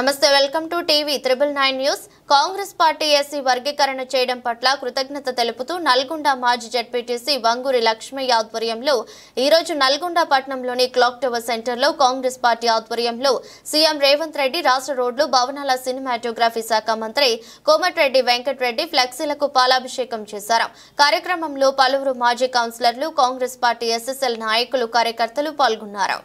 నమస్తే welcome to TV 999 news. Congress party SC వర్గీకరణ చేయడం పట్ల కృతజ్ఞత తెలుపుతూ నల్గొండ మాజీ జడ్పీటీసీ వంగూరి లక్ష్మయ్య ఆధ్వర్యంలో ఈ రోజు నల్గొండ పట్టణంలోని క్లాక్ టవర్ సెంటర్లో కాంగ్రెస్ పార్టీ ఆధ్వర్యంలో సీఎం రేవంత్ రెడ్డి రాష్ట్ర రోడ్లు భవనాల సినిమాటోగ్రఫీ శాఖ మంత్రి కోమటిరెడ్డి వెంకటరెడ్డి ఫ్లెక్సీలకు పాలాభిషేకం చేశారు। కార్యక్రమంలో పలువురు మాజీ కౌన్సిలర్లు కాంగ్రెస్ పార్టీ ఎస్ఎస్ఎల్ నాయకులు కార్యకర్తలు పాల్గొన్నారు।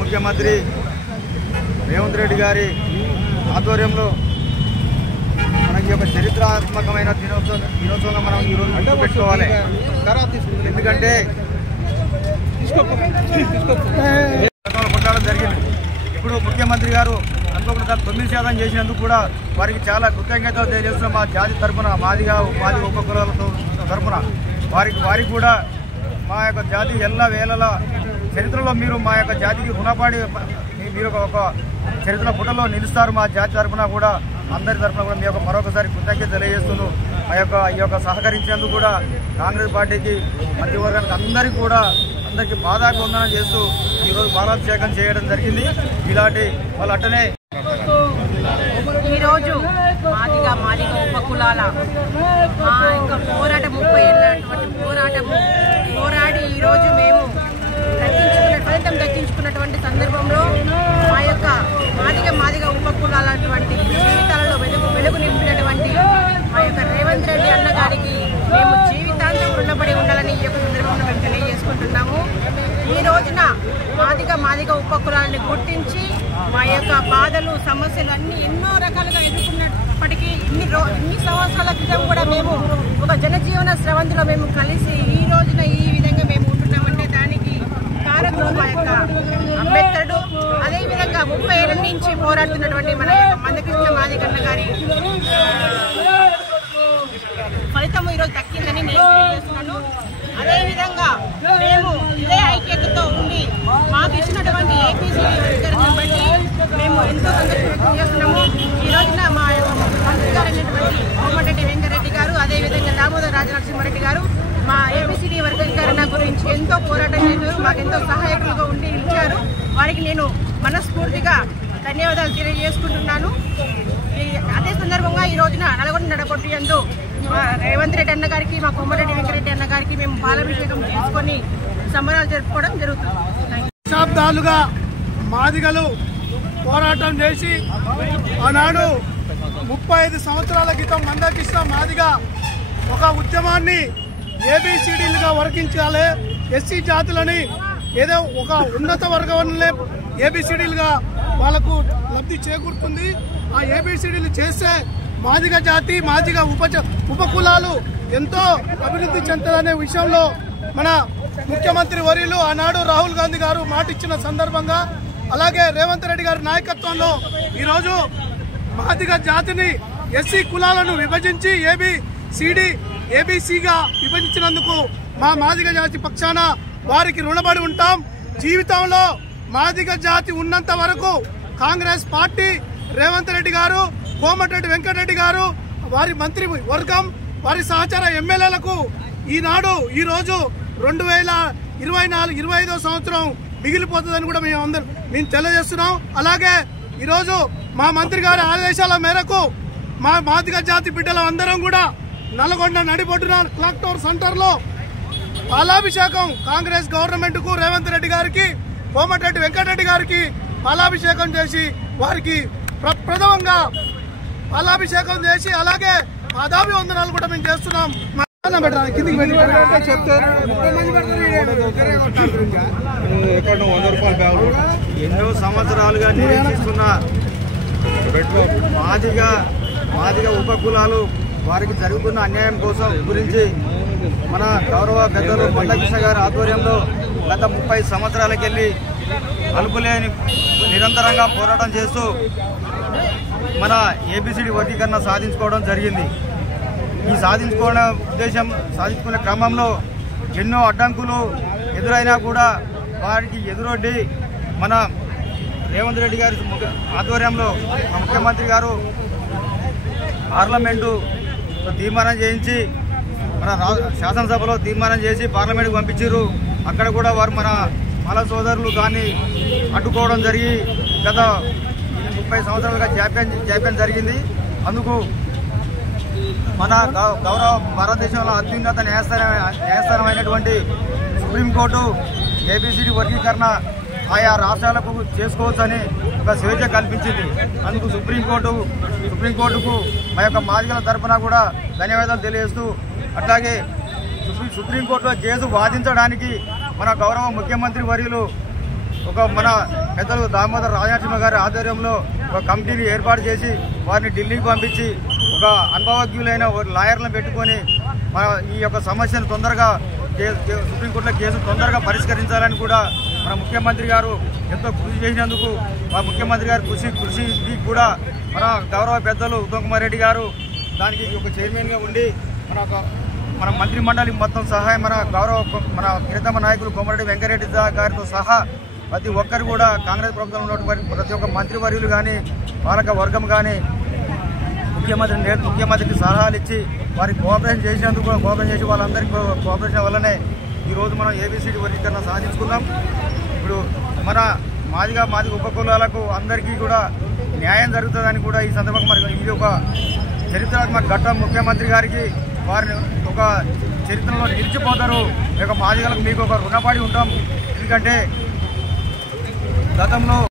ముఖ్యమంత్రి రేవంత్ రెడ్డి గారి ఆధ్వర్యంలో మనకి ఒక చరిత్రాత్మకమైన దినోత్సవంగా మనం ఈరోజు పెట్టుకోవాలి। ఎందుకంటే కొట్లాడడం జరిగింది। ఇప్పుడు ముఖ్యమంత్రి గారు అనుకోకుండా 9% చేసినందుకు కూడా వారికి చాలా కృతజ్ఞతలు తెలియజేస్తున్నాం। మా జాతి తరఫున మాది ఉపకులాలతో తరఫున వారికి కూడా మా యొక్క జాతి ఎల్ల వేళలా చరిత్రలో మీరు మా యొక్క జాతికి రుణపడి మీరు ఒక చరిత్ర పుటలో నిలుస్తారు। మా జాతి తరఫున కూడా అందరి తరఫున కూడా మీ యొక్క మరొకసారి కృతజ్ఞత తెలియజేస్తూ ఈ యొక్క సహకరించేందుకు కూడా కాంగ్రెస్ పార్టీకి మంత్రివర్గానికి అందరికీ పాదాభివందనం చేస్తూ ఈరోజు పాలాభిషేకం చేయడం జరిగింది। ఇలాంటి వాళ్ళు అట్టనే ఈరోజు మాదిగా ఉపకులాల మా యొక్క పోరాటం 30 ఏళ్ళటువంటి పోరాడి ఈరోజు మేము ఫలితం దక్కించుకున్నటువంటి సందర్భంలో మా యొక్క మాదిగా ఉపకులాలటువంటి జీవితాలలో వెలుగు నింపినటువంటి మా యొక్క రేవంత్ రెడ్డి అన్న గారికి మేము జీవితాంతం రుణపడి ఉండాలని ఈ యొక్క సందర్భంలో మేము తెలియజేసుకుంటున్నాము। ఈ రోజున మాదిగా ఉపకులాలని గుర్తించి మా యొక్క బాధలు సమస్యలు అన్ని ఎన్నో రకాలుగా ఎదుర్కొన్నప్పటికీ ఇన్ని సంవత్సరాల క్రితం కూడా మేము ఒక జనజీవన స్రవంతిలో మేము కలిసి ఈ రోజున ఈ విధంగా మేము ఉంటున్నామంటే దానికి కారకులు మా యొక్క అంబేద్కరుడు, అదేవిధంగా 30 ఏళ్ల నుంచి పోరాడుతున్నటువంటి మన మందకృష్ణ మాదిగన్న గారి ఫలితం ఈరోజు దక్కిందని నేను తెలియజేస్తున్నాను। అదేవిధంగా మేము ఇదే ఐక్యతతో ఉండి మాకు ఇచ్చినటువంటి ఏపీసీడీ వర్గీకరణను బట్టి మేము ఎంతో సంతోషం వ్యక్తం చేస్తున్నాము। ఈ రోజున మా మంత్రి గారు అయినటువంటి కోమటిరెడ్డి వెంకటరెడ్డి గారు, అదేవిధంగా దామోదర్ రాజనరసింహారెడ్డి గారు మా ఏపీసీడీ వర్గీకరణ గురించి ఎంతో పోరాటం చేశారు, మాకెంతో సహాయకులుగా ఉండి ఇచ్చారు। వారికి నేను మనస్ఫూర్తిగా ధన్యవాదాలు తెలియజేసుకుంటున్నాను। అదే సందర్భంగా ఈ రోజున నల్గొండ నడపొట్టు యందు రేవంత్ రెడ్డి అన్న గారికి మా కోమటిరెడ్డి వెంకటరెడ్డి అన్న గారికి మేము పాలాభిషేకం చేసుకొని సంబరాలు జరుపుకోవడం జరుగుతుంది। దశాబ్దాలుగా మాదిగలు పోరాటం చేసి ఆనాడు 35 సంవత్సరాల క్రితం మందకృష్ణ మాదిగ ఒక ఉద్యమాన్ని ఏబిసిడీలుగా వర్గీకరించాలి, ఎస్సీ జాతులని ఏదో ఒక ఉన్నత వర్గాలనే ఏబిసిడీలుగా వాళ్లకు లబ్ధి చేకూరుతుంది। ఆ ఏబిసిడీలు చేస్తే మాదిగ జాతి మాదిగ ఉపకులాలు ఎంతో అభివృద్ధి చెందుతుందనే విషయంలో మన ముఖ్యమంత్రి వర్యులు ఆనాడు రాహుల్ గాంధీ గారు మాట ఇచ్చిన సందర్భంగా అలాగే రేవంత్ రెడ్డి గారి నాయకత్వంలో ఈరోజు మాదిగ జాతిని ఎస్సీ కులాలను విభజించి ఏబీసీగా విభజించినందుకు మా మాదిగ జాతి పక్షాన వారికి రుణపడి ఉంటాం. జీవితంలో మాదిగ జాతి ఉన్నంత వరకు కాంగ్రెస్ పార్టీ, రేవంత్ రెడ్డి గారు, కోమటిరెడ్డి వెంకటరెడ్డి గారు, వారి మంత్రి వర్గం, వారి సహచర ఎమ్మెల్యేలకు ఈ రోజు 2024-25 సంవత్సరం మిగిలిపోతుందని కూడా మేము తెలియజేస్తున్నాం. అలాగే ఈరోజు మా మంత్రి గారి ఆదేశాల మేరకు మా మాదిగ జాతి బిడ్డలందరం కూడా నల్గొండ నడిబొడ్డున క్లాక్ టవర్ సెంటర్ లో పాలాభిషేకం కాంగ్రెస్ గవర్నమెంట్ కు, రేవంత్ రెడ్డి గారికి, కోమటిరెడ్డి వెంకటరెడ్డి గారికి పాలాభిషేకం చేసి వారికి ప్రథమంగా పాలాభిషేకం చేసి అలాగే పాదాభివందనాలు కూడా మేము చేస్తున్నాం. ఎన్నో సంవత్సరాలుగా నిరీక్షిస్తున్న మాదిగ ఉపకులాలు వారికి జరుగుతున్న అన్యాయం గురించి మన గౌరవ పెద్దలు మందకృష్ణ గారి ఆధ్వర్యంలో గత 30 సంవత్సరాలకెళ్లి అలుపులేని నిరంతరంగా పోరాటం చేస్తూ మన ఏబిసిడి వర్గీకరణ సాధించుకోవడం జరిగింది. ఈ సాధించుకునే క్రమంలో ఎన్నో అడ్డంకులు ఎదురైనా కూడా వారికి ఎదురొడ్డి మన రేవంత్ రెడ్డి గారి ఆధ్వర్యంలో ముఖ్యమంత్రి గారు పార్లమెంటు తీర్మానం చేయించి మన శాసనసభలో తీర్మానం చేసి పార్లమెంట్కి పంపించారు. అక్కడ కూడా వారు మన సోదరులు దాన్ని అడ్డుకోవడం జరిగి గత 30 సంవత్సరాలుగా జాప్యం జరిగింది. అందుకు మన గౌరవ భారతదేశంలో అత్యున్నత న్యాయస్థానమైనటువంటి సుప్రీంకోర్టు ఏబిసిడి వర్గీకరణ ఆయా రాష్ట్రాలకు చేసుకోవచ్చని ఒక స్వేచ్ఛ కల్పించింది. అందుకు సుప్రీంకోర్టుకు మా యొక్క మాదిగల తరఫున కూడా ధన్యవాదాలు తెలియజేస్తూ, అట్లాగే సుప్రీంకోర్టులో కేసు వాదించడానికి మన గౌరవ ముఖ్యమంత్రి వర్యులు మన పెద్దలు దామోదర్ రాజనరసింహ గారి ఆధ్వర్యంలో ఒక కమిటీని ఏర్పాటు చేసి వారిని ఢిల్లీకి పంపించి ఒక అనుభవజ్ఞులైన లాయర్లను పెట్టుకొని ఈ యొక్క సమస్యను తొందరగా సుప్రీంకోర్టులో కేసు తొందరగా పరిష్కరించాలని కూడా మన ముఖ్యమంత్రి గారు ఎంతో కృషి చేసినందుకు మా ముఖ్యమంత్రి గారి కృషికి కూడా మన గౌరవ పెద్దలు ఉత్తమ్ కుమార్ రెడ్డి గారు దానికి ఒక చైర్మన్గా ఉండి మన మంత్రి మండలి మొత్తం సహా మన ప్రియతమ నాయకులు కోమటిరెడ్డి వెంకటరెడ్డి గారితో సహా ప్రతి ఒక్కరు కూడా కాంగ్రెస్ ప్రభుత్వంలో ఉన్నటువంటి ప్రతి ఒక్క మంత్రివర్యులు కానీ పాలక వర్గం కానీ ముఖ్యమంత్రికి సలహాలు ఇచ్చి వారికి కోఆపరేషన్ చేసినందుకు కోఆపరేషన్ చేసి వాళ్ళందరికీ కోఆపరేషన్ వల్లనే ఈరోజు మనం ఏబిసిడి వర్గీకరణ సాధించుకున్నాం. ఇప్పుడు మన మాదిగ ఉపకులాలకు అందరికీ కూడా న్యాయం జరుగుతుందని కూడా ఈ సందర్భంగా మరి ఇది ఒక చరిత్రాత్మక ఘట్టం. ముఖ్యమంత్రి గారికి వారిని ఒక చరిత్రలో నిలిచిపోతారు. మాదిగలకు మీకు ఒక రుణపడి ఉంటాం. ఎందుకంటే గతంలో